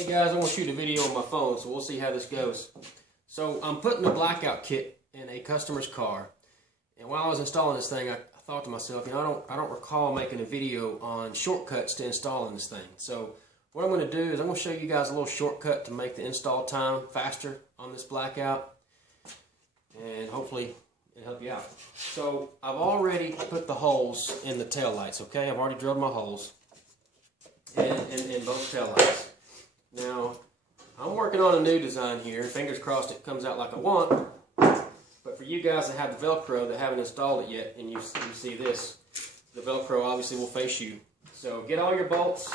Hey guys, I'm going to shoot a video on my phone, so we'll see how this goes. So I'm putting the blackout kit in a customer's car, and while I was installing this thing, I thought to myself, you know, I don't recall making a video on shortcuts to installing this thing. So what I'm going to do is I'm going to show you guys a little shortcut to make the install time faster on this blackout, and hopefully it'll help you out. So I've already put the holes in the tail lights, okay? I've already drilled my holes in both tail lights. Now, I'm working on a new design here. Fingers crossed it comes out like I want. But for you guys that have the Velcro that haven't installed it yet, and you see this, the Velcro obviously will face you. So get all your bolts.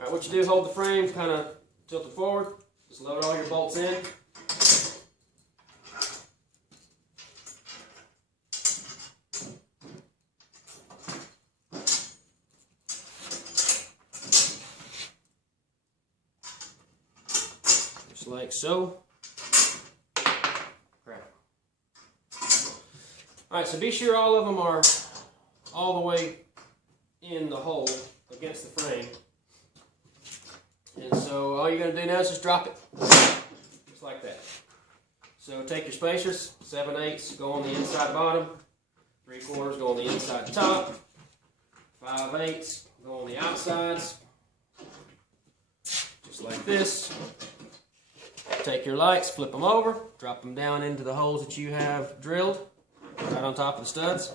Alright, what you do is hold the frame kind of tilted forward. Just load all your bolts in. Just like so. Crap. Alright, so be sure all of them are all the way in the hole against the frame. And so all you're going to do now is just drop it. Just like that. So take your spacers, 7/8 go on the inside bottom, 3/4 go on the inside top, 5/8 go on the outsides. Just like this. Take your lights, flip them over, drop them down into the holes that you have drilled, right on top of the studs.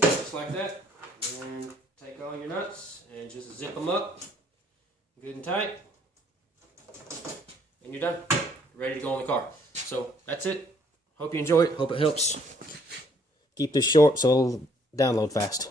Just like that, and take all your nuts and just zip them up good and tight, and you're done, ready to go in the car. So that's it. Hope you enjoy it. Hope it helps keep this short so it'll download fast.